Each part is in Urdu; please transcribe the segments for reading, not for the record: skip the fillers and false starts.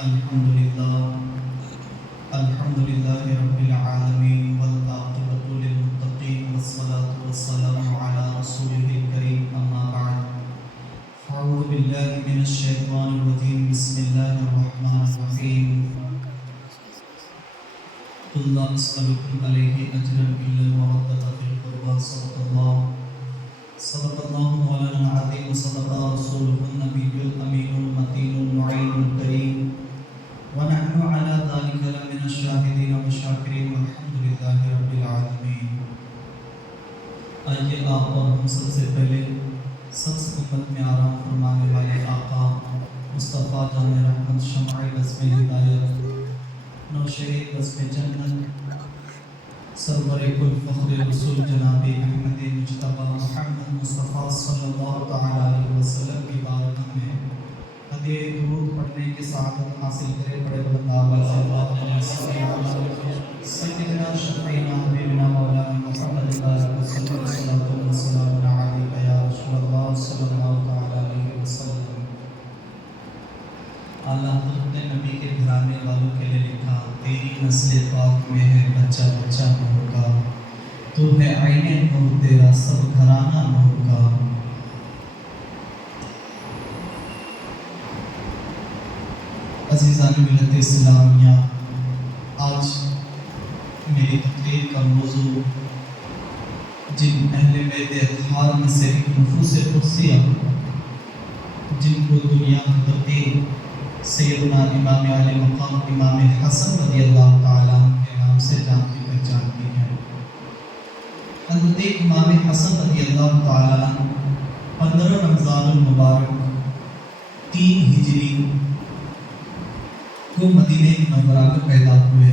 الحمد لله رب العالمين والعاقبة للمتقين والصلاة والسلام على رسوله الكريم أما بعد أعوذ بالله من الشيطان الرجيم بسم الله الرحمن الرحيم قل لا أسألكم عليه أجرا إلا المودة في القربى صدق الله مولانا العظيم وصدق رسوله النبي الأمين المتين المعين الكريم ونحن على ذلك لمن الشاهدين والشاكرين والحمد لله رب العالمين. آئیے آپ اور ہم سب سے پہلے سب امت میں آرام فرمانے والے آقا مصطفیٰ جان رحمت شمع بزم ہدایت نوشے بزم جنت سرور کل فخر رسول جناب احمد مجتبی محمد مصطفیٰ صلی اللہ تعالی علیہ وسلم کی بارگاہ میں ہدیہ درود پڑھنے کی سعادت حاصل کرے. بڑے بلند آواز سے اللہم صل علی سیدنا شفیعنا حبیبنا مولانا محمد بارک وسلم صلاۃ و سلام علیک یا رسول اللہ صلی اللہ تعالی علیہ وسلم. اعلیٰ حضرت نے نبی کے گھرانے والوں کے لیے لکھا تیری نسل پاک میں ہے بچہ بچہ نور کا تو ہے عین نور تیرا سب گھرانہ نور کا. عزیزان ملت اسلامیہ، آج میری تقریر کا موضوع جن اہل بیت اطہار میں سے ایک نفوس قدسیہ جن کو دنیا حضرت سیدنا امام علی مقام امام حسن رضی اللہ تعالیٰ کے نام سے جانتی پہچانتی ہے. حضرت امام حسن رضی اللہ تعالیٰ 15 رمضان المبارک 3 ہجری کو مدینہ منورہ میں پیدا ہوئے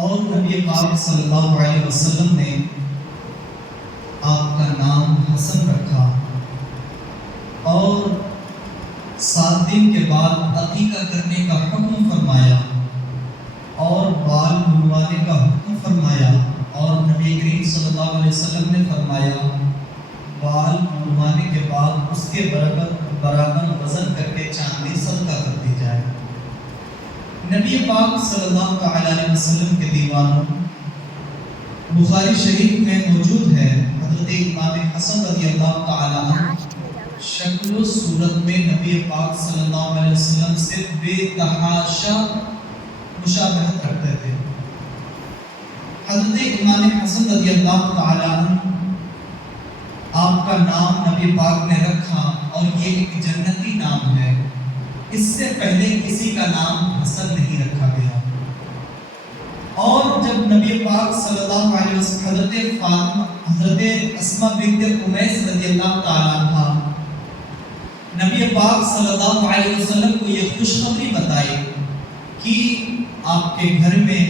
اور نبی پاک صلی اللہ علیہ وسلم نے آپ کا نام حسن رکھا اور 7 دن کے بعد عقیقہ کرنے کا حکم فرمایا اور بال منڈوانے کا حکم فرمایا اور نبی کریم صلی اللہ علیہ وسلم نے فرمایا بال منڈوانے کے بعد اس کے برابر وزن کر کے چاندی صدقہ کر دی جائے. نبی پاک صلی اللہ علیہ وسلم کے دیوانوں بخاری شریف میں موجود ہے. حضرت امام حسن رضی اللہ تعالی عنہ شکل و صورت میں نبی پاک صلی اللہ علیہ وسلم سے بے تحاشا مشابہت رکھتے تھے. حضرت امام حسن رضی اللہ تعالی عنہ آپ کا نام نبی پاک نے رکھا اور یہ ایک جنتی نام ہے. اس سے پہلے کسی کا نام حسن نہیں رکھا گیا. اور جب نبی پاک صلی اللہ علیہ وسلم حضرت اسماء بنت امیس رضی اللہ تعالی عنہ نبی پاک صلی اللہ علیہ وسلم کو یہ خوشخبری بتائی کہ آپ کے گھر میں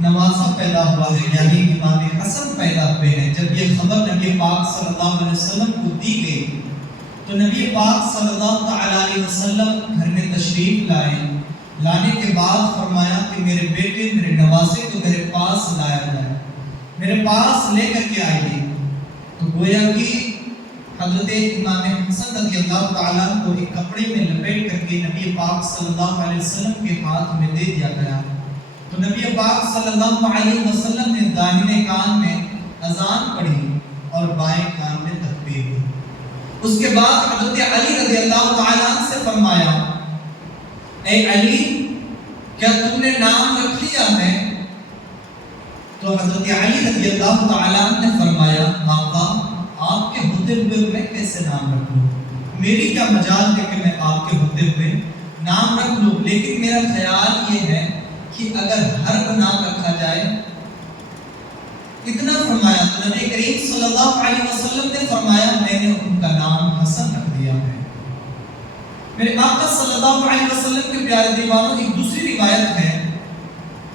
نوازہ پیدا ہوا ہے یعنی امام حسن پیدا ہوئے ہیں. جب یہ خبر نبی پاک صلی اللہ علیہ وسلم کو دی گئی تو نبی پاک صلی اللہ علیہ وسلم گھر میں تشریف لائے. لانے کے بعد فرمایا کہ میرے بیٹے میرے نوازے کو میرے پاس لایا جائے، میرے پاس لے کر کے آئیے. تو گویا کہ حضرت امام حسن رضی اللہ تعالیٰ کو ایک کپڑے میں لپیٹ کر کے نبی پاک صلی اللہ علیہ وسلم کے ہاتھ میں دے دیا گیا. تو نبی پاک صلی اللہ علیہ وسلم نے داہنے کان میں اذان پڑھی اور بائیں کان میں تکبیر دی. اس کے بعد حضرت علی رضی اللہ تعالیٰ عنہ سے فرمایا اے علی کیا تم نے نام رکھ لیا ہے؟ تو حضرت علی رضی اللہ تعالیٰ عنہ نے فرمایا آقا آپ کے ہوتے ہوئے میں کیسے نام رکھ لوں؟ میری کیا مجال ہے کہ میں آپ کے ہوتے ہوئے نام رکھ لوں، لیکن میرا خیال یہ ہے کہ اگر حرف نام رکھا جائے. اتنا فرمایا تو نبی کریم صلی اللہ علیہ وسلم نے فرمایا میں نے ان کا نام حسن رکھ دیا ہے. میرے آقا صلی اللہ علیہ وسلم کے پیارے دیوانوں ایک دوسری روایت ہے،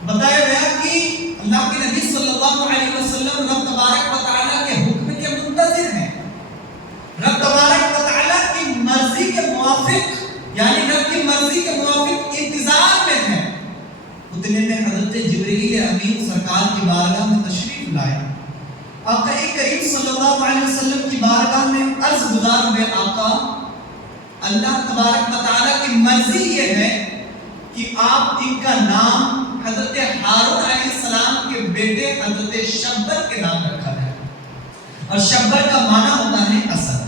بتایا گیا کہ اللہ کے نبی صلی اللہ علیہ وسلم رب تبارک و تعالیٰ کے حکم کے منتظر ہیں، رب تبارک و تعالیٰ کی مرضی کے موافق یعنی رب کی مرضی کے موافق انتظار میں ہیں. اتنے میں حضرت جبرائیل امین سرکار کی بارگاہ میں تشریف لائے. آقا کریم صلی اللہ علیہ وسلم کی بارگاہ میں عرض گزار ہوئے آقا اللہ تبارک و تعالیٰ کی مرضی یہ ہے ان کا نام حضرت ہارون علیہ السلام کے بیٹے حضرت شبر کے نام رکھا ہے، اور شبر کا معنی ہوتا ہے حسن۔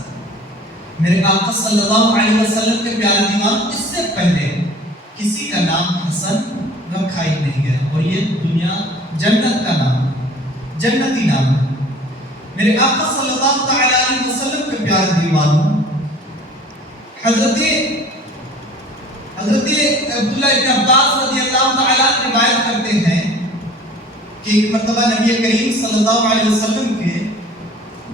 میرے آقا صلی اللہ علیہ وسلم کے پیارے دیوان، اس سے پہلے کسی کا نام حسن رکھا ہی نہیں گیا، اور یہ دنیا جنت کا نام، جنتی نام ہے۔ میرے آقا صلی اللہ علیہ وسلم کے پیارے دیوانوں، حضرت عبداللہ ابن عباس رضی اللہ تعالیٰ روایت کرتے ہیں کہ ایک مرتبہ نبی کریم صلی اللہ علیہ وسلم کے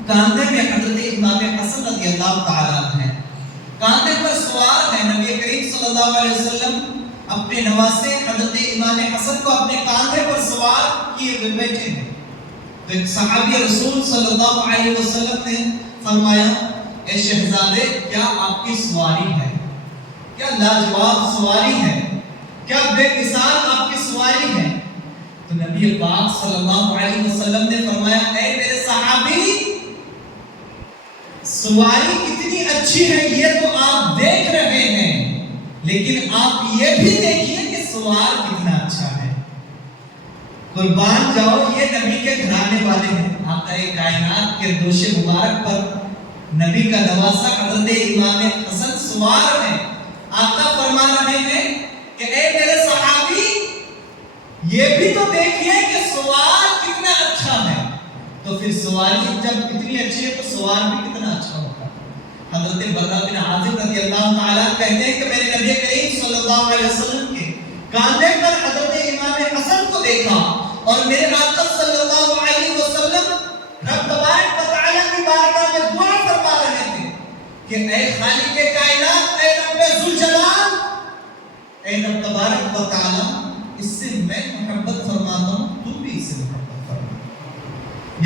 کاندھے میں حضرت امام حسن رضی اللہ تعالیٰ ہیں، کاندھے پر سوار ہیں۔ نبی کریم صلی اللہ علیہ وسلم اپنے نواسے حضرت امام حسن کو اپنے کاندھے پر سوار کیے ہوئے بیٹھے ہیں، تو ایک صحابی رسول صلی اللہ علیہ وسلم نے فرمایا، اے شہزادے، کیا آپ کی سواری ہے؟ کیا لاجواب سواری ہے؟ کیا بے مثال آپ کی سواری ہے؟ تو نبی پاک صلی اللہ علیہ وسلم نے فرمایا، اے میرے صحابی، سواری کتنی اچھی ہے یہ تو آپ دیکھ رہے ہیں، لیکن آپ یہ بھی دیکھیے کہ سوار کتنا اچھا ہے۔ قربان جاؤ، یہ نبی کے گھرانے والے ہیں، آقا کائنات کے دوش مبارک پر نبی کا نواسا حضرت امام حسن سوار ہیں۔ آقا فرما رہے ہیں کہ اے میرے صحابی، یہ بھی تو دیکھیے کہ سوار کتنا اچھا ہے۔ تو پھر سواری جب اتنی اچھی ہے تو سوار بھی کتنا اچھا ہوگا۔ حضرت برہ بن عازب رضی اللہ تعالیٰ کہتے ہیں کہ میں نے نبی کریم صلی اللہ علیہ وسلم کے کاندھے پر حضرت امام حسن کو دیکھا، اور میرے آقا صلی اللہ علیہ وسلم رب تبارک و تعالیٰ کی بارگاہ میں دعا فرما رہے تھے کہ اے خالق کائنات، اے رب ذوالجلال، اے رب تبارک و تعالیٰ، اس سے میں محبت فرماتا ہوں، تو بھی اس سے محبت فرما،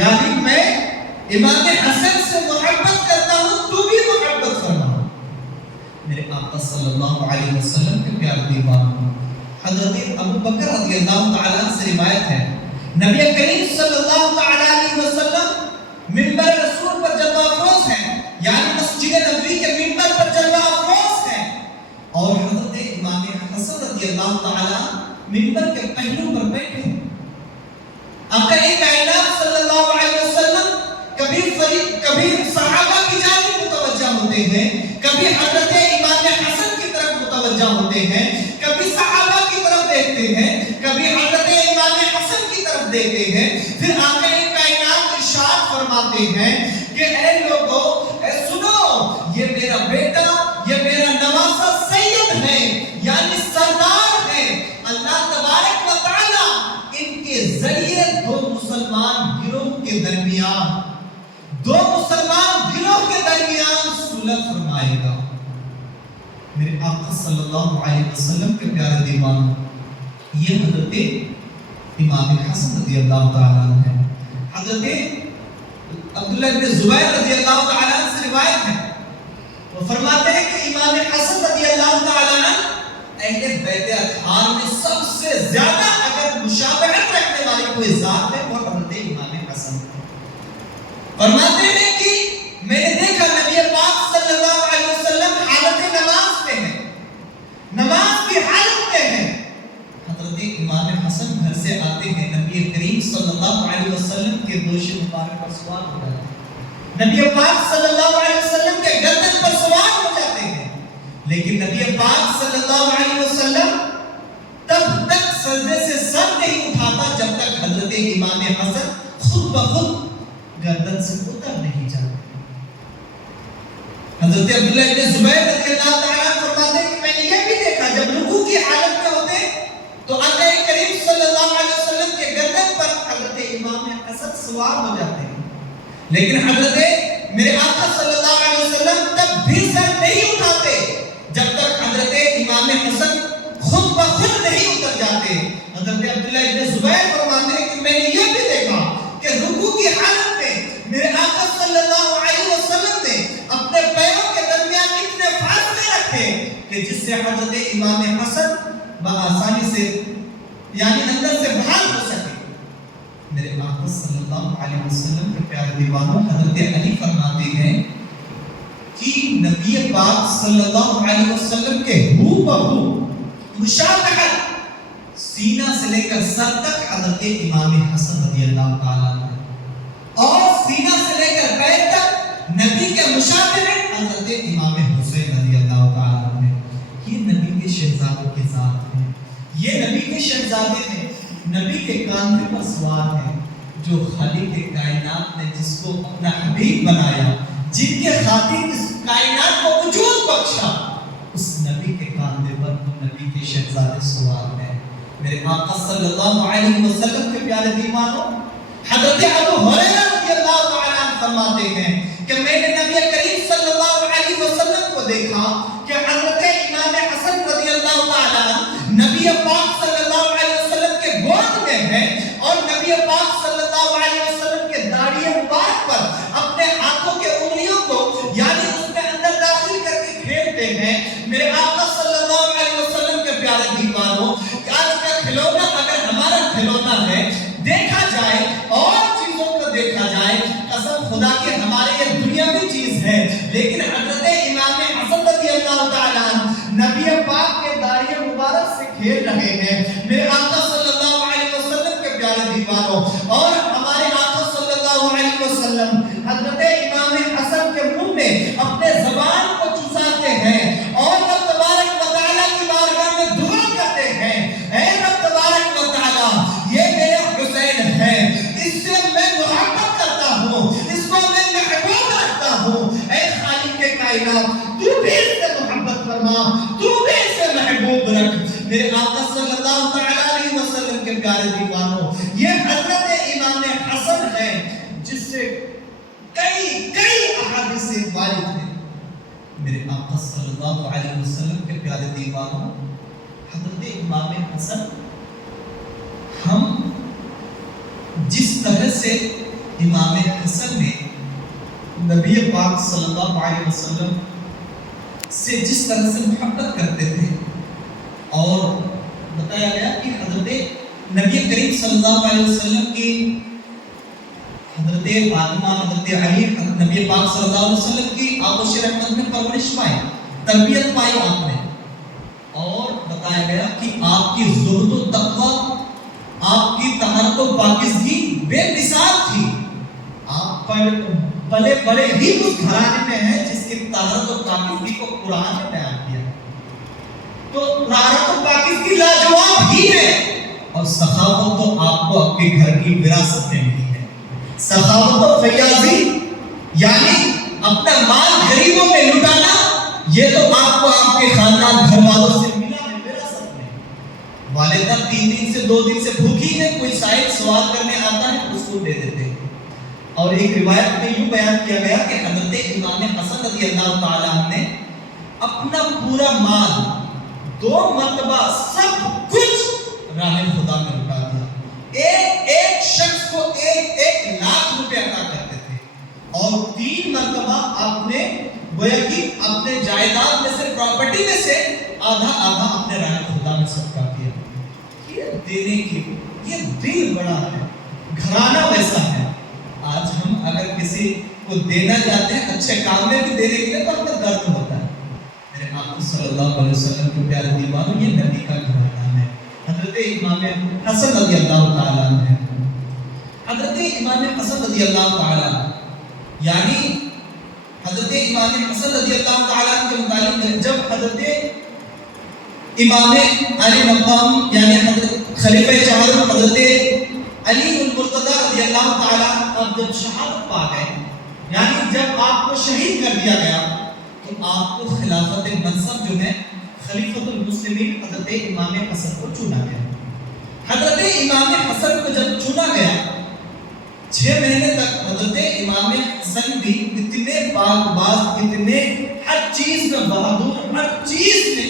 یعنی میں امام حسن سے محبت کرتا ہوں، تو بھی محبت فرما۔ میرے آقا صلی اللہ علیہ وسلم کے پیارے دیوانوں، حضرت ابو بکر رضی اللہ تعالیٰ سے روایت ہے، نبی کریم صلی اللہ علیہ وسلم منبر رسول پر جلوہ افروز ہیں، یعنی مسجد نبوی کے منبر پر جلوہ افروز ہیں، اور حضرت امام حسن رضی اللہ تعالیٰ منبر کے پہلو پر بیٹھے ہیں۔ آقا کائنات صلی اللہ علیہ وسلم کبھی صحابہ کی جانب متوجہ ہوتے ہیں، کبھی حضرت امام حسن کی طرف متوجہ ہوتے ہیں، کبھی صحابہ کی طرف دیکھتے ہیں، کبھی حضرت امام حسن کی طرف دیکھتے ہیں۔ پھر آقا کائنات ارشاد فرماتے ہیں کہ اے لوگوں، اے سنو، یہ میرا بیٹا، یہ میرا نواسا سید ہے، یعنی سردار ہے۔ اللہ تبارک و تعالیٰ ان کے ذریعے دو مسلمان گروہ کے درمیان صلح فرمائے گا۔ میرے آقا صلی اللہ علیہ وسلم کے پیارے دیوانوں، یہ حضرت امام حسن رضی اللہ تعالیٰ عنہ ہے۔ حضرت عبداللہ بن زبیر رضی اللہ تعالیٰ عنہ سے روایت ہے، وہ فرماتے ہیں کہ امام حسن رضی اللہ تعالیٰ عنہ اہل بیت اطہار میں سب سے زیادہ اگر مشابہت رکھنے والی کوئی ذات ہے وہ حضرت امام حسن ہے۔ فرماتے ہیں کہ میں نے دیکھا نبی پاک صلی اللہ علیہ وسلم حالت نماز میں ہیں، نماز کی حالت میں ہیں، حضرت امام حسن گھر سے آتے ہیں، نبی کریم صلی اللہ علیہ وسلم کے دوش مبارک پر سوار ہو جاتے ہیں، نبی پاک صلی اللہ علیہ وسلم کے گردن پر سوار ہو جاتے ہیں، لیکن نبی پاک صلی اللہ علیہ وسلم تب تک سجدے سے سر نہیں اٹھاتا جب تک حضرت امام حسن خود بخود گردن سے اتر نہیں جاتے۔ حضرت عبداللہ ابن زبیر رضی اللہ تعالیٰ فرماتے ہیں کہ میں نے یہ بھی دیکھا جب رکوع کی حالت میں ہوتے تو آقا کریم صلی اللہ علیہ وسلم کے گردن پر حضرت امام حسن سوار ہو جاتے ہیں، لیکن حضرت میرے آقا صلی اللہ علیہ وسلم تب بھی سر نہیں اٹھاتے جب تک حضرت امام حسن خود بخود نہیں اتر جاتے۔ حضرت عبداللہ ابن زبیر فرماتے ہیں کہ میں نے یہ بھی دیکھا کہ رکوع کی حالت میں میرے آقا صلی اللہ علیہ وسلم نے اپنے پیروں کے درمیان اتنے فاصلے رکھے کہ جس سے حضرت امام حسن بآسانی سے یعنی اندر سے باہر ہو سکے۔ میرے آقا صلی اللہ علیہ وسلم کے پیارے دیوانوں، حضرت علی فرماتے ہیں کہ نبی پاک صلی اللہ علیہ وسلم کے ہو بہو مشابہت سینہ سے لے کر سر تک حضرت امام حسن رضی اللہ تعالیٰ عنہ، اور سینہ سے لے کر پیر تک نبی کے مشابہ حضرت امام حسین رضی اللہ تعالیٰ عنہ۔ یہ نبی کے شہزادوں کے ذات ہیں، یہ نبی کے شہزادے ہیں، نبی کے کاندھے پر سوار ہیں، جو خالق کائنات نے جس کو اپنا حبیب بنایا، جن کے خاطر اس کائنات کو وجود بخشا، اس نبی کے کاندھے پر وہ نبی کے شہزادے سوار ہیں۔ میرے آقا صلی اللہ علیہ وسلم کے پیارے دیوانوں، حضرت ابو ہریرہ رضی اللہ تعالیٰ عنہ فرماتے ہیں کہ میں نے نبی کریم صلی اللہ علیہ وسلم کو دیکھا کہ حضرت امام حسن رضی اللہ تعالیٰ عنہ نبی پاک صلی اللہ علیہ وسلم کے گود میں ہیں، اور نبی پاک صلی اللہ علیہ وسلم کے داڑھی مبارک پر اپنے ہاتھوں کے انگلیوں کو یعنی اس میں اندر داخل کر کے کھیلتے ہیں۔ میرے آقا صلی اللہ علیہ وسلم کے پیارے دیوانوں، آج کا کھلونا اگر ہمارا کھلونا ہے، دیکھا جائے اور چیزوں کو دیکھا جائے، قسم خدا کی ہمارے یہ دنیاوی چیز ہے، لیکن حضرت امام حسن رضی اللہ تعالیٰ عنہ نبی پاک کے داڑھی مبارک سے کھیل رہے ہیں۔ میرے آقا صلی اللہ علیہ وسلم کے پیارے دیوانوں، اور ہمارے آقا صلی اللہ علیہ وسلم حضرت امام حسن کے منہ میں اپنے زبان کو چساتے ہیں اور رب تبارک و تعالیٰ کی بارگاہ میں دعا کرتے ہیں، اے رب تبارک و تعالیٰ، یہ میرا حسین ہے، اس سے میں محبت کرتا ہوں، اس کو میں محبوب رکھتا ہوں، اے خالق کائنات تو بھی اس سے محبت فرما، تو بھی اس سے محبوب رکھ۔ میرے آقا صلی اللہ تعالیٰ علیہ وسلم کے پیارے دیوانوں، یہ حضرت امام حسن ہے جس سے کئی احادیث وارد ہیں۔ میرے آقا صلی اللہ علیہ وسلم کے پیارے دیوانوں، حضرت امام حسن ہم جس طرح سے امام حسن نے نبی پاک صلی اللہ علیہ وسلم سے جس طرح سے محبت کرتے تھے، اور بتایا گیا کہ حضرت نبی کریم صلی اللہ علیہ وسلم کی حضرت فاطمہ، حضرت علی، نبی پاک صلی اللہ علیہ وسلم کی آغوش رحمت میں پرورش پائی، تربیت پائی آپ نے، اور بتایا گیا کہ آپ کی زہد و تقوی، آپ کی طہارت و پاکیزگی بے مثال تھی۔ آپ پلے بڑے ہی اس گھرانے میں ہیں جس کی طہارت و پاکیزگی کو قرآن نے بیان کیا، تو طہارت و پاکیزگی لاجواب ہی ہے، اور سخاوت تو آپ کو آپ کے گھر کی وراثت میں ملی ہے۔ سخاوت و فیاضی یعنی اپنا مال غریبوں میں لٹانا، یہ تو آپ کو آپ کے خاندان گھر والوں سے ملا ہے وراثت میں۔ والدہ 3 دن سے 2 دن سے بھوکی ہے، کوئی سائل سوال کرنے آتا ہے اس کو دے دیتے ہیں۔ اور ایک روایت میں یوں بیان کیا گیا کہ حضرت امام حسن رضی اللہ تعالیٰ عنہ نے اپنا پورا مال 2 مرتبہ سب کچھ راہ خدا میں لٹا دیا۔ ایک شخص کو 1 لاکھ روپے عطا کرتے تھے، اور 3 مرتبہ آپ نے گویا کہ اپنے جائیداد میں سے، پراپرٹی میں سے آدھا اپنے راہ خدا میں صدقہ کیا۔ یہ دینے کی یہ دل بڑا ہے، گھرانہ ویسا ہے۔ آج ہم اگر کسی کو دینا چاہتے ہیں اچھے کام میں بھی دینے کے لیے تو ہمیں درد ہوتا ہے۔ میرے آقا صلی اللہ علیہ وسلم کے پیارے دیوانوں، یہ نبی کا گھرانہ ہے۔ حضرت امام حسن رضی اللہ تعالیٰ عنہ ہے۔ حضرت امام حسن رضی اللہ تعالیٰ یعنی حضرت امام حسن رضی اللہ تعالیٰ عنہ کے متعلق جب حضرت امام علی مقام یعنی حضرت خلیفہ چہارم حضرت علی المرتضی رضی اللہ تعالیٰ اب جب شہادت پا گئے، یعنی جب آپ کو شہید کر دیا گیا، تو آپ کو خلافت منصب جو ہے خلیفۃ المسلمین حضرت امام حسن کو چنا گیا۔ حضرت امام حسن کو جب چنا گیا، 6 مہینے تک حضرت امام حسن بھی اتنے پاک باز، اتنے ہر چیز میں بہادر، ہر چیز میں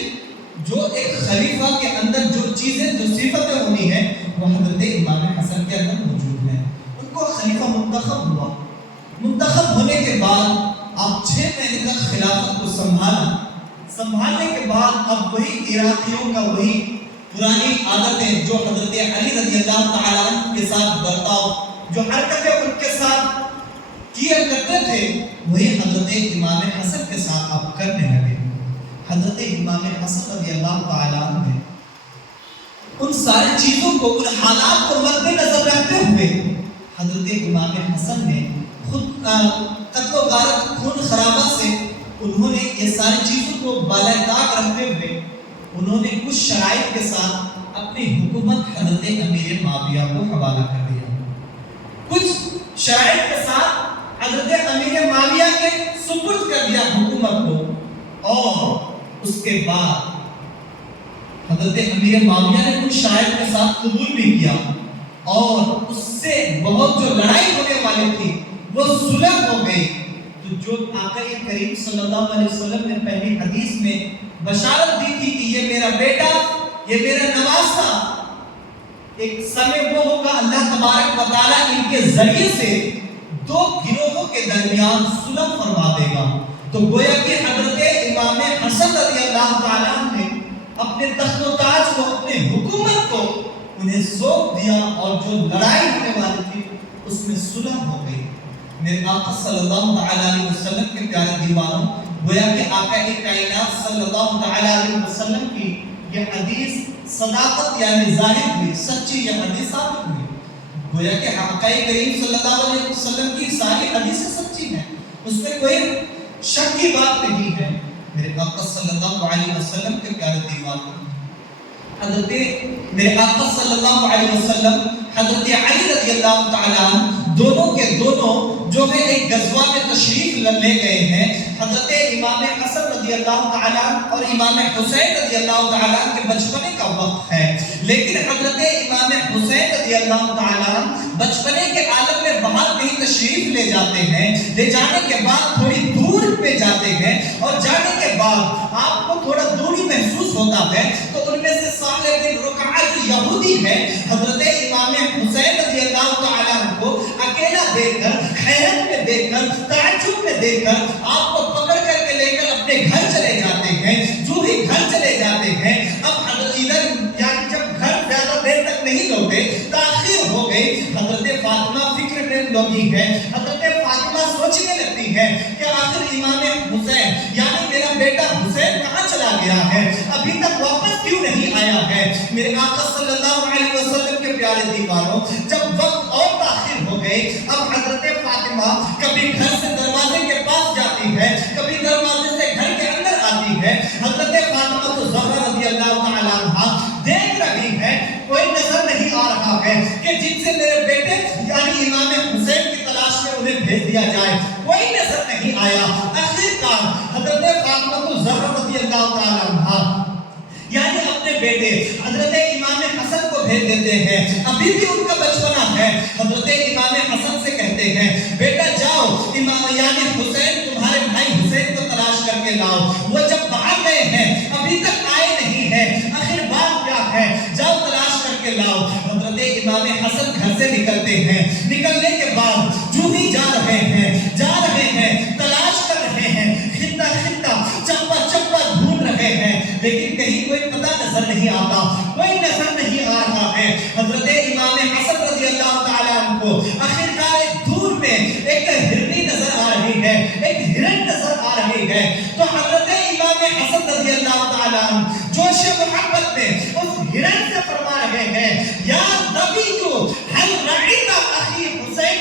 جو ایک خلیفہ کے اندر جو چیزیں، جو صفتیں ہونی ہیں، وہ حضرت امام حسن کے اندر موجود ہیں۔ ان کو خلیفہ منتخب ہوا، منتخب ہونے کے بعد آپ 6 مہینے تک خلافت کو سنبھالنے کے بعد اب وہی عراقیوں کا وہی پرانی عادتیں جو حضرت علی رضی اللہ تعالیٰ عنہ کے ساتھ برتاؤ، جو حرکتیں ان کے ساتھ کیا کرتے تھے، وہی حضرت امام حسن کے ساتھ آپ کرنے لگے۔ حضرت امام حسن رضی اللہ تعالیٰ عنہ ان ان ساری چیزوں کو، ان حالات کو مد نظر رکھتے ہوئے حضرت امام حسن نے خود قتل و غارت، خون خرابہ سے انہوں نے یہ ساری چیزوں کو بالاتاق رکھتے ہوئے انہوں نے کچھ شرائط کے ساتھ اپنی حکومت حضرت امیر معاویہ کو حوالہ کر دیا. کچھ شرائط کے ساتھ حضرت امیر معاویہ کے سپرد کر دیا حکومت کو، اور اس کے بعد حضرت امیر معاویہ نے کچھ شرائط کے ساتھ قبول بھی کیا، اور اس سے بہت جو لڑائی ہونے والی تھی وہ صلح ہو گئی. تو جو آقا کریم صلی اللہ علیہ وسلم نے پہلی حدیث میں بشارت دی تھی کہ یہ میرا بیٹا، یہ میرا نواسا، ایک سمے وہ ہوگا اللہ تبارک و تعالیٰ ان کے ذریعے سے دو گروہوں کے درمیان صلح فرما دے گا. تو گویا کہ حضرت امام حسن رضی اللہ تعالیٰ نے اپنے تخت و تاج کو، اپنے حکومت کو انہیں سونپ دیا، اور جو لڑائی ہونے والی تھی اس میں صلح ہو گئی. میرے آقا صلی اللہ علیہ وسلم کے پیارے دیوانوں، گویا کہ آقا کائنات صلی اللہ علیہ وسلم کی یہ حدیث صداقت یعنی ظاہر ہوئی، سچی یہ حدیث ثابت ہوئی. گویا کہ آقا کریم صلی اللہ علیہ وسلم کی ساری حدیثیں سچی ہیں، اس میں کوئی شک کی بات نہیں ہے. میرے آقا صلی اللہ علیہ وسلم کے پیارے دیوانوں، حضرت میرے آقا صلی اللہ علیہ وسلم حضرت علی رضی اللہ تعالیٰ عنہ دونوں کے دونوں جو ہے ایک غزوہ میں تشریف لے گئے ہیں. حضرت امام حسن رضی اللہ تعالیٰ اور امام حسین رضی اللہ تعالیٰ کے بچپنے کا وقت ہے، لیکن حضرت امام حسین رضی اللہ تعالیٰ بچپنے کے عالم میں باہر کہیں تشریف لے جاتے ہیں. لے جانے کے بعد تھوڑی دور پہ جاتے ہیں، اور جانے کے بعد آپ کو تھوڑا دوری محسوس ہوتا ہے. تو ان میں سے صالح بن رکعہ جو یہودی ہے، حضرت امام حسین رضی اللہ تعالیٰ کو اکیلا دیکھ کر، حیرت میں دیکھ کر، تعجب میں دیکھ کر آپ کو پکڑ کر کے لے کر اپنے گھر چلے جاتے ہیں. جو ہی گھر چلے جاتے ہیں، اب حضرت ادھر یعنی جب گھر زیادہ دیر تک نہیں لوٹے، تاخیر ہو گئی. حضرت فاطمہ فکر میں لگی ہے، حضرت فاطمہ سوچنے لگتی ہے کہ آخر امام حسین یعنی میرا بیٹا حسین کہاں چلا گیا ہے، ابھی تک واپس کیوں نہیں آیا ہے. میرے آقا صلی اللہ علیہ وسلم کے پیارے دیوانوں، جب وقت اور تاخیر ہو گئے، اب حضرت فاطمہ کبھی گھر سے دروازے کے پاس جاتی ہے، کبھی دروازے سے گھر کے اندر آتی ہے. حضرت فاطمہ تو زہرا رضی اللہ تعالیٰ عنہا دیکھ رہی ہے، کوئی نظر نہیں آ رہا ہے کہ جن سے میرے بیٹے یعنی امام حسین کی تلاش میں انہیں بھیج دیا جائے. کوئی نظر نہیں آیا. آخرکار حضرت فاطمہ تو زہرا رضی اللہ تعالیٰ عنہا یعنی اپنے بیٹے حضرت امام حسن کو بھیج دیتے ہیں. ابھی بھی ان کا بچپنا ہے. حضرت امام حسن سے کہتے ہیں، بیٹا جاؤ امام یعنی حسین، تمہارے بھائی حسین کو تلاش کر کے لاؤ. وہ جب باہر گئے ہیں ابھی تک آئے نہیں ہیں، آخر بات کیا ہے، جاؤ تلاش کر کے لاؤ. حضرت امام حسن گھر سے نکلتے ہیں. نکلنے کے بعد جو ہی جا رہے ہیں، تلاش کر رہے ہیں، خطہ خطہ چپا چپا ڈھونڈ رہے ہیں، لیکن کہیں کوئی پتہ نظر نہیں آتا، کوئی نظر نہیں آ رہا ہے. حضرت امام حسن رضی اللہ تعالیٰ عنہ کو آخرکار ایک دور میں ایک ہرنی نظر آ رہی ہے، ایک ہرن نظر آ رہی ہے. تو حضرت امام حسن رضی اللہ تعالیٰ عنہ جوش محبت میں اس ہرن سے فرما رہے ہیں، یا نبی جو حل رعینا اخی حسین،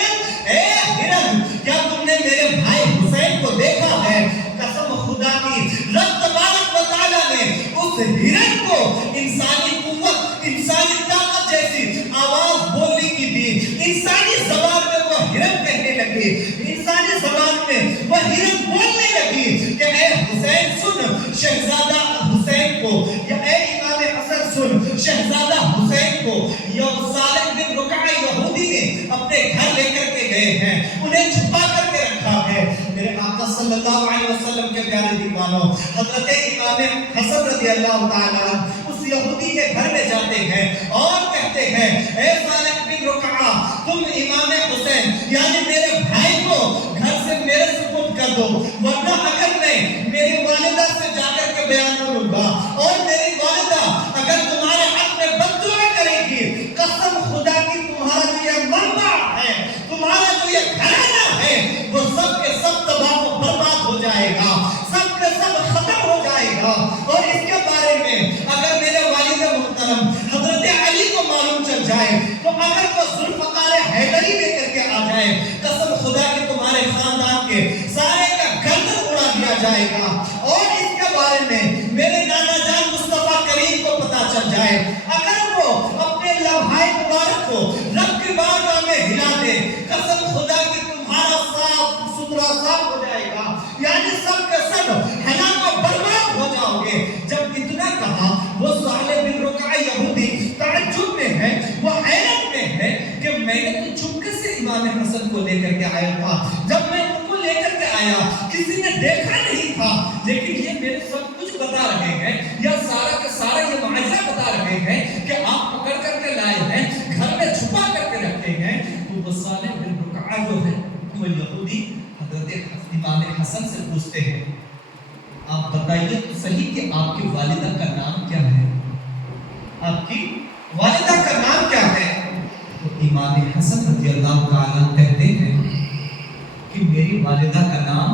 اے ہرن کیا تم نے میرے بھائی حسین کو دیکھا ہے؟ قسم خدا کی، رب تبارک و تعالیٰ نے اس ہرن کو انسانی قوت، انسانی طاقت جیسی آواز بولنے کی دی. انسانی زبان میں وہ ہرن کہنے لگی، انسانی زبان میں وہ ہرن بولنے لگی کہ اے حسین سن شہزادہ حسین کو، یا اے امام حسن سن شہزادہ حسین کو. یہ صالح بن رکعہ یہودی نے اپنے گھر لے کر کے گئے ہیں، انہیں چھپا کر کے رکھا ہے. میرے آقا صلی اللہ علیہ وسلم کے پیارے دیوانوں، حضرت امام حسن رضی اللہ تعالیٰ اس یہودی کے گھر میں جاتے ہیں اور کہتے ہیں، اے صالح بن رکعہ، تم امام حسین یعنی میرے بھائی کو گھر سے میرے سپرد کر دو، ورنہ اگر میں میری والدہ سے جا کر کے بیان کروں گا اور میری والدہ اگر تمہارے حق میں بددعا کرے گی، قسم خدا کی تمہارا جو یہ مربع ہے، تمہارا جو یہ گھرانہ ہے، وہ سب کے سب تباہ و برباد ہو جائے گا، سب کے سب ختم ہو جائے گا. اور اس کے بارے میں اگر میرے والد محترم حضرت حسن کو لے کر کے آیا تھا. جب میں ان کو لے کر کے آیا, کسی نے دیکھا نہیں تھا, لیکن یہ میرے سب کچھ بتا رہے ہیں, یا سارا کا سارا یہ معجزہ بتا رہے ہیں کہ آپ پکڑ کر کے لائے ہیں, گھر میں چھپا کر کے رکھے ہیں. تو وہ صالح بن رکعہ جو ہے وہ یہودی حضرت امام حسن سے پوچھتے ہیں, آپ بتائیے تو صحیح کہ آپ کی والدہ کا نام کیا ہے, آپ کی والدہ کا نام کیا ہے؟ تو امام حسن رضی اللہ تعالیٰ کہتے ہیں کہ میری والدہ کا نام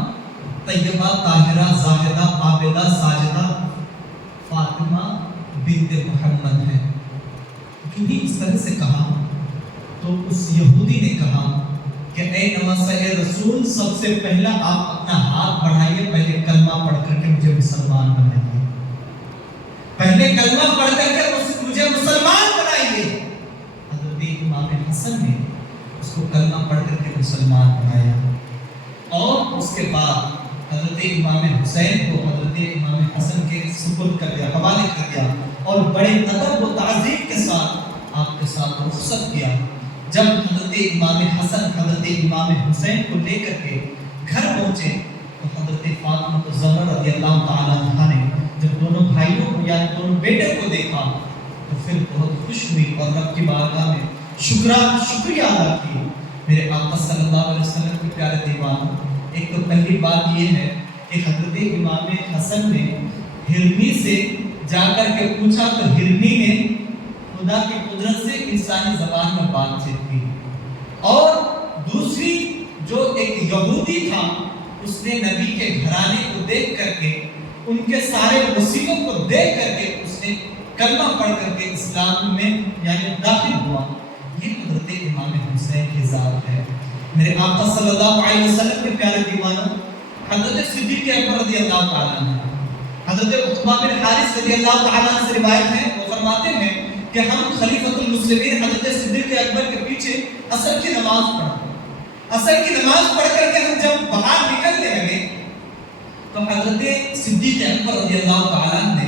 طیبہ طاہرہ زاہدہ عابدہ ساجدہ فاطمہ بنت محمد ہے. کیوں ہی اس طرح سے کہا؟ تو اس یہودی نے کہا کہ اے نواسہ رسول, سب سے پہلا آپ اپنا ہاتھ بڑھائیے, پہلے کلمہ پڑھ کر کے مجھے مسلمان بنائیے, پہلے کلمہ پڑھ کر کے مجھے مسلمان بنائیے. حضرت امام حسن نے اس کو کلمہ پڑھ کر کے مسلمان بنایا, اور اس کے بعد حضرت امام حسین کو حضرت امام حسن کے سپرد کر دیا, حوالے کر دیا, اور بڑے ادب و تعظیم کے ساتھ آپ کے ساتھ رخصت کیا. جب حضرت امام حسن حضرت امام حسین کو لے کر کے گھر پہنچے تو حضرت فاطمہ الزہرا رضی اللہ تعالیٰ عنہا نے جب دونوں بھائیوں کو یعنی دونوں بیٹے کو دیکھا تو پھر بہت خوش ہوئی اور رب کی بارگاہ میں شکریہ ادا کی. میرے آقا صلی اللہ علیہ وسلم کے پیارے دیوان, ایک تو پہلی بات یہ ہے کہ حضرت امام حسن نے ہرنی سے جا کر کے پوچھا تو ہرنی نے خدا کی قدرت سے انسانی زبان میں بات چیت کی, اور دوسری جو ایک یہودی تھا اس نے نبی کے گھرانے کو دیکھ کر کے, ان کے سارے وسیلوں کو دیکھ کر کے اس نے کلمہ پڑھ کر کے اسلام میں یعنی داخل ہوا. یہ حضرت امام حسین کی ذات ہے. میرے آقا صلی اللہ علیہ وسلم کے پیارے دیوانوں, حضرت صدیق اکبر رضی اللہ تعالیٰ عنہ, حضرت عتبہ بن حارث رضی اللہ تعالیٰ عنہ سے روایت ہے, وہ فرماتے ہیں کہ ہم خلیفۃ المسلمین حضرت صدیق اکبر کے پیچھے عصر کی نماز پڑھتے, عصر کی نماز پڑھ کر کے ہم جب باہر نکلنے لگے تو حضرت صدیق اکبر رضی اللہ تعالیٰ نے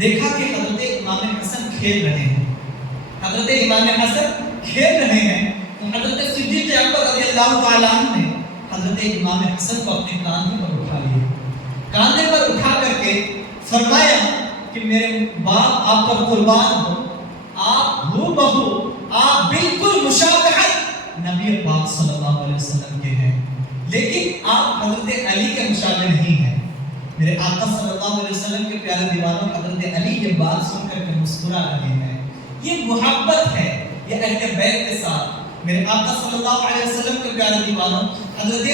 دیکھا کہ حضرت امام حسن کھیل رہے ہیں, حضرت امام حسن کھیل رہے ہیں. تو حضرت صدیق اکبر رضی اللہ تعالیٰ نے حضرت امام حسن کو اپنے کاندھے پر اٹھا لیا, کاندھے پر اٹھا کر کے فرمایا کہ میرے باپ آپ پر قربان ہو, آپ ہو بہو, آپ بالکل مشابہت نبی پاک صلی اللہ علیہ وسلم کے ہیں, لیکن آپ حضرت علی کے مشابہ نہیں ہیں. میرے آقا صلی اللہ علیہ وسلم کے پیارے دیوانوں, حضرت علی یہ بات سن کر کے مسکرا رہے ہیں. یہ محبت ہے یہ اہل بیت کے ساتھ. میرے آقا صلی اللہ علیہ وسلم کے پیارے دیوانوں, حضرت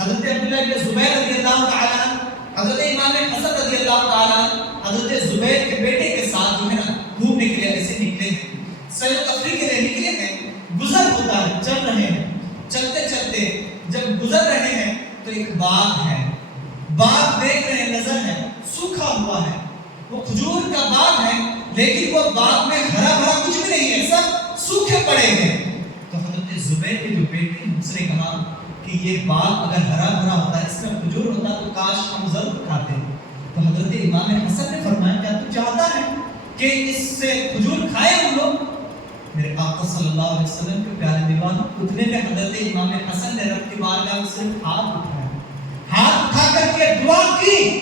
عبداللہ بن زبیر رضی اللہ تعالیٰ عنہ, حضرت امام حسن رضی اللہ تعالیٰ عنہ حضرت زبیر کے بیٹے کے ساتھ جو ہے نا گھومنے کے لیے ایسے نکلے ہیں, سیر و تفریح کے لیے نکلے ہیں. گزر ہوتا ہے, چل رہے ہیں, چلتے چلتے جب گزر رہے ہیں تو ایک باغ ہے, باغ دیکھ رہے ہیں, نظر ہے, سوکھا ہوا ہے, وہ کھجور کا باغ ہے, لیکن وہ باغ میں ہرا بھرا کچھ بھی نہیں ہے, سب سوکھے پڑے ہیں. تو حضرت زبیر کے جو بیٹے ہیں اس نے کہا کہ یہ باغ اگر ہرا بھرا ہوتا, اس میں کھجور ہوتا تو کاش ہم ضرور کھاتے. تو حضرت امام حسن نے فرمایا کیا تو چاہتا ہے کہ اس سے کھجور کھائے ہم لوگ؟ میرے آقا صلی اللہ علیہ وسلم کے پیارے دیوانوں, اتنے میں حضرت امام حسن نے رب کی بارگاہ میں صرف ہاتھ اٹھایا, ہاتھ اٹھا کر کے دعا کی,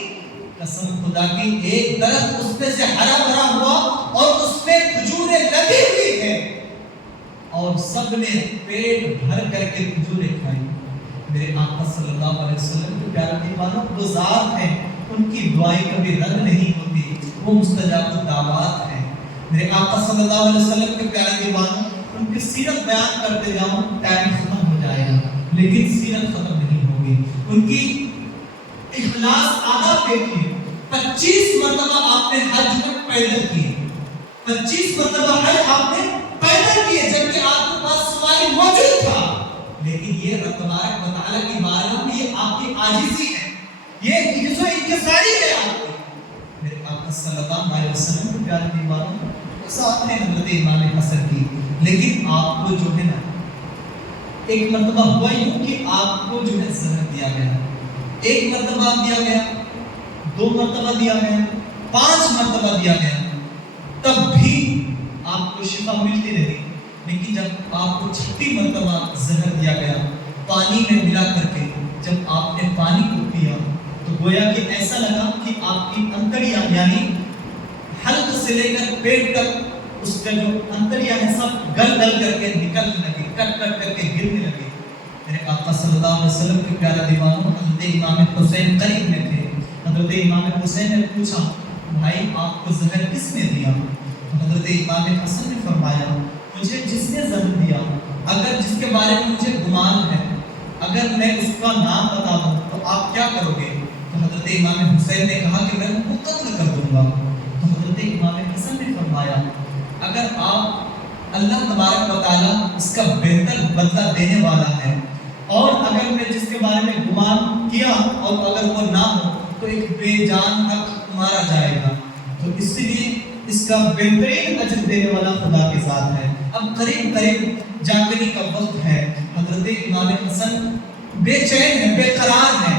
قسم خدا کی ایک درخت اس میں سے ہرا بھرا ہوا اور اس میں کھجوریں لگی ہوئی ہیں, اور سب نے پیٹ بھر کر کے کھجوریں کھائی. میرے آقا صلی اللہ علیہ وسلم کے پیارے دیوانوں, وہ ذات ہیں ان کی دعائیں کبھی رد نہیں ہوتی, وہ مستجاب الدعوات ہیں. میرے آقا صلی اللہ علیہ وسلم کے پیارے دیوانوں, ان کی سیرت بیان کرتے جاؤں ٹائم ختم ہو جائے گا, لیکن سیرت ختم نہیں ہوگی. ان کی اخلاص آداب دیکھیے, 25 مرتبہ آپ نے حج میں پیدل کیے, 25 مرتبہ حج آپ نے پیدل کیے, جبکہ آپ کے پاس سواری موجود تھا. لیکن یہ رب تبارک و تعالیٰ کی بارگاہ میں یہ آپ کی عاجزی ہے, یہ عجز و انکساری ہے آپ کی. میرے آقا صلی اللہ علیہ وسلم کے پیارے دیوانوں, ساتھ نے حضرت امام حسن کی, لیکن آپ کو جو ہے نا ایک مرتبہ ہوا یوں کہ آپ کو جو ہے زہر دیا گیا, ایک مرتبہ دیا گیا, 2 مرتبہ دیا گیا, 5 مرتبہ دیا گیا, تب بھی آپ کو شفا ملتی رہی. لیکن جب آپ کو 6 مرتبہ زہر دیا گیا پانی میں ملا کر کے، جب آپ نے پانی کو پیا تو گویا کہ ایسا لگا کہ آپ کی انتڑیاں یعنی حلق سے لے کر پیٹ تک اس کا جو انتڑیاں ہیں سب گل گل کر کے نکلنے لگی، کٹ کٹ کر کے گرنے لگی۔ میرے آقا صلی اللہ علیہ وسلم کے پیارے دیوانوں، حضرت امام حسین قریب میں تھے۔ حضرت امام حسین نے پوچھا بھائی آپ کو زہر کس نے دیا؟ حضرت امام حسن نے فرمایا مجھے جس نے زہر دیا، اگر جس کے بارے میں مجھے گمان ہے، اگر میں اس کا نام بتا دوں تو آپ کیا کرو گے؟ تو حضرت امام حسین نے کہا کہ میں ان کو قتل کر دوں گا۔ تو حضرت امام حسن نے فرمایا اگر آپ اللہ تبارک و تعالیٰ اس کا بہتر بدلہ دینے والا ہے، اور اگر میں جس کے بارے میں گمان کیا اور اگر وہ نہ ہو تو ایک بے جان حق مارا جائے گا، تو اس لیے اس کا بہترین اجر دینے والا خدا کے ساتھ ہے۔ اب قریب قریب جاگنے کا وقت ہے، حضرت امام حسن بے چین ہے، بے قرار ہے۔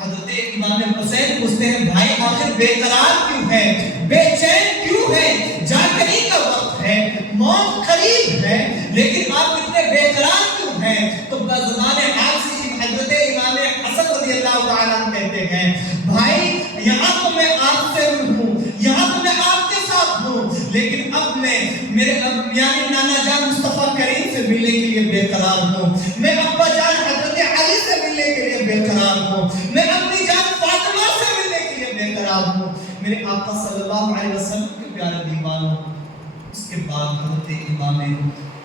حضرت امام حسین پوچھتے ہیں بھائی آخر بے قرار کیوں ہے، بے چین کیوں ہے؟ جاگنے کا وقت ہے، موت قریب ہے، لیکن آپ اتنے بے قرار کیوں ہیں؟ تو بزمان حال سے حضرت امام حسن رضی اللہ تعالیٰ عنہ کہتے ہیں بھائی یہاں تو میں آپ سے ہوں، یہاں تو میں آپ کے ساتھ ہوں، لیکن اب میں میرے یعنی نانا جان مصطفیٰ کریم سے ملنے کے لیے بے قرار ہوں، میں ابا جان حضرت علی سے ملنے کے لیے بے قرار ہوں، میں اپنی جان فاطمہ سے ملنے کے لیے بے قرار ہوں۔ میرے آقا صلی اللہ علیہ وسلم کے پیارے دیوانوں، اس کے بعد حضرت امام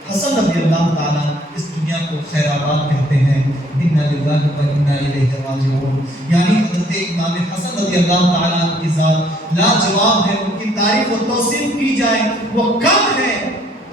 حسن رضی اللہ تعالیٰ اس دنیا کو خیر آباد کہتے ہیں، اِنَّا لِلَّهِ وَإِنَّا إِلَيْهِ رَاجِعُونَ، یعنی حضرت امام حسن رضی اللہ تعالیٰ کی ذات لاجواب ہے، ان کی تعریف و توصیف کی جائے وہ کم ہے،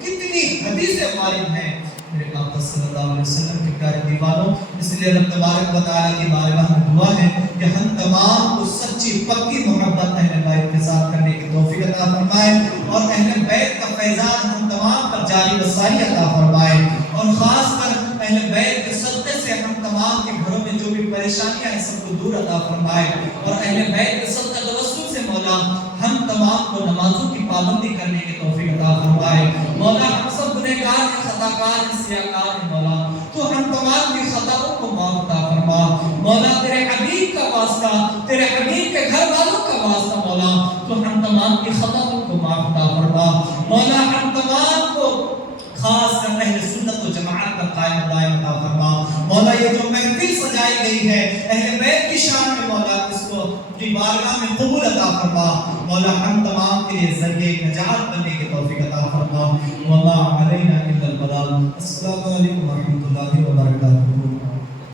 کتنی حدیثیں وارد ہیں۔ میرے آقا صلی اللہ علیہ وسلم کے پیارے دیوانوں، اس لیے رب تبارک و تعالیٰ کی بارگاہ میں دعا ہے کہ ہم تمام کو سچی پکی محبت اہل بیت کے ساتھ کرنے کی توفیق عطا فرمائے، اور اہل بیت کا فیضان ہم تمام پر جاری و ساری عطا فرمائے، اور خاص کر اہل بیت کے صدقے سے ہم تمام کے گھروں میں جو بھی پریشانیاں ہیں سب کو دور عطا فرمائے، اور اہل بیت کے صدقہ توسل سے مولا ہم تمام کو نمازوں کی پابندی کرنے کی توفیق عطا فرمائے۔ مولا ہم سب گنہگار ہیں، خطاکار ہیں، سیاکار ہیں، مولا تو ہم تمام کی خطاؤں کو معاف عطا فرما۔ مولا تیرے حبیب کا واسطہ، تیرے حبیب کے گھر والوں کا واسطہ مولا تو ہم تمام کی خطاؤں کو معاف عطا فرما۔ مولا ہم تمام کو خاص کر اہل سنت و جماعت کا قائم دائم عطا فرما۔ مولا یہ جو محفل سجائی گئی ہے اہل بیت کی شان میں مولا اس کو اپنی بارگاہ میں قبول عطا فرما۔ مولا ہم تمام کے لیے ذریعہ نجات بننے کی توفیق عطا فرما۔ وما علینا الا البلاغ۔ السلام علیکم ورحمۃ اللہ وبرکاتہ۔